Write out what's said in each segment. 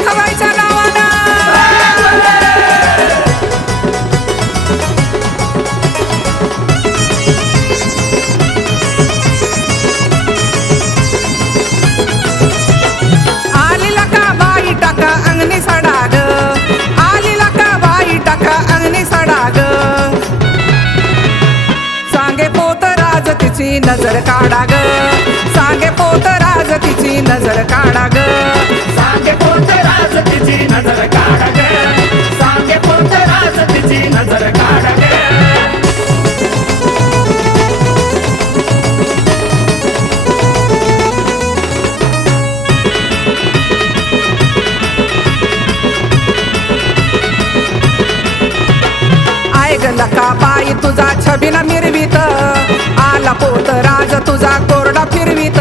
सखाबाईच्या नावानं आली लका बाई टाका अंगणी सडाग आली लका बाई टाका अंगणी सडाग सांगे पोत राज तिची नजर काढा ग सांगे पोत राज तिची नजर काढा ग सांगे पोत राज तिची नजर काढ ग सांगे पोत राज तिची नजर काढ ग ऐक लका बाई तुझा छबिन मिरवीत आला पोत राज तुझा कोरडा फिरवीत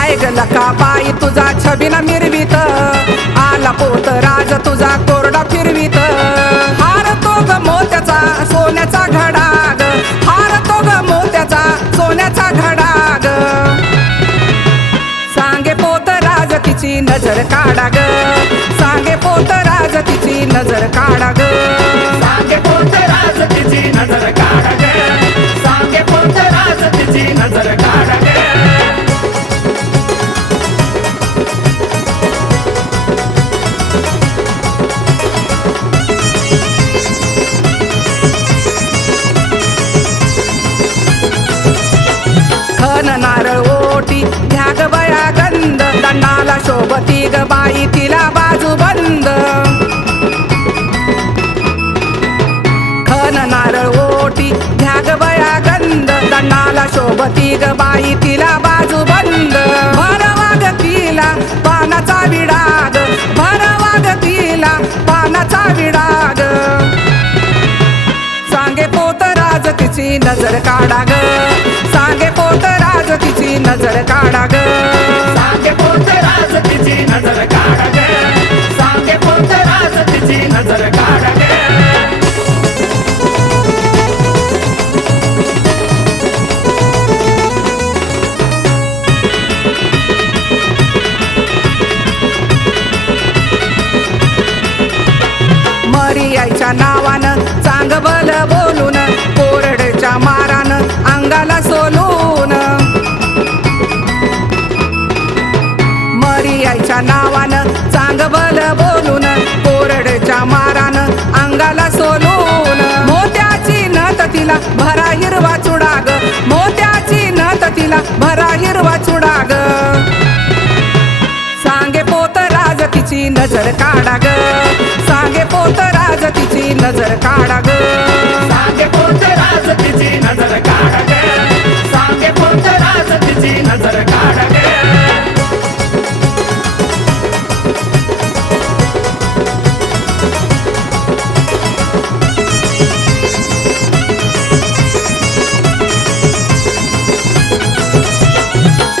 ऐक लका बाई तुझा छबिन मिरवीत आला पोत राज तुझा कोरडा फिरवीत हार तो ग मोत्याचा सोन्याचा घडाग हार तो ग मोत्याचा सोन्याचा घडाग सांगे पोत राज तिची नजर काढा ग सांगे पोत राज तिची नजर काढा ग सांगे पोत राज तिची नजर काढ ग सांगे पोत राज तिची नजर काढ ग खन नारळ ओटी घ्या ग बया गंध दंडाला शोभती ग बाई तिला बाजू बंद खन नारळ ओटी घ्या ग बया गंध दंडाला शोभती ग बाई तिला बाजू बंद भर वागतीला पानाचा विडाग भर वागतीला पानाचा विडाग सांगे पोत राज तिची नजर काढा ग सांगे पोत राज तिची नजर काढा ग सांगे पोत राज तिची नजर काढ ग सांगे पोत राज तिची नजर काढ ग मरियाच्या नावानं चांग बल बोलून कोरडच्या मारानं अंगाला सोलून मरियाच्या नावानं चांग बल बोलून कोरडच्या मारानं अंगाला सोलून मोत्याची नथ तिला भरा हिरवा चुडाग मोत्याची नथ तिला भरा हिरवा चुडाग सांगे पोत राज तिची नजर काढा ग सांगे पोत राज तिची नजर काढा ग सांगे पोत राज तिची नजर काढ ग सांगे पोत राज तिची नजर काढ ग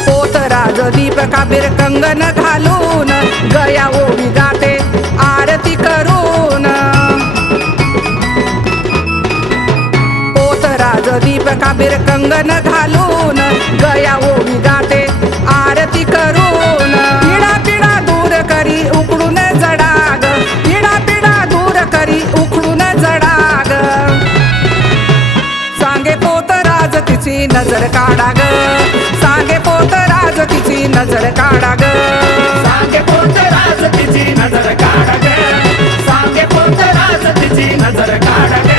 पोत राज दीप काबीर कंगन घालून गया ओवी गाते आरती करून पोत राज दीप काबीर कंगन घालून गया ओवी गाते आरती करून पिढा पिढा दूर करी उकडून जडाग पिढा पिढा दूर करी उकडून जडाग सांगे पोत राज तिची नजर काढा ग सांगे पोत राज तिची नजर काढा ग सांगे पोत राज तिची नजर काढ ग सांगे पोत राज तिची नजर काढ ग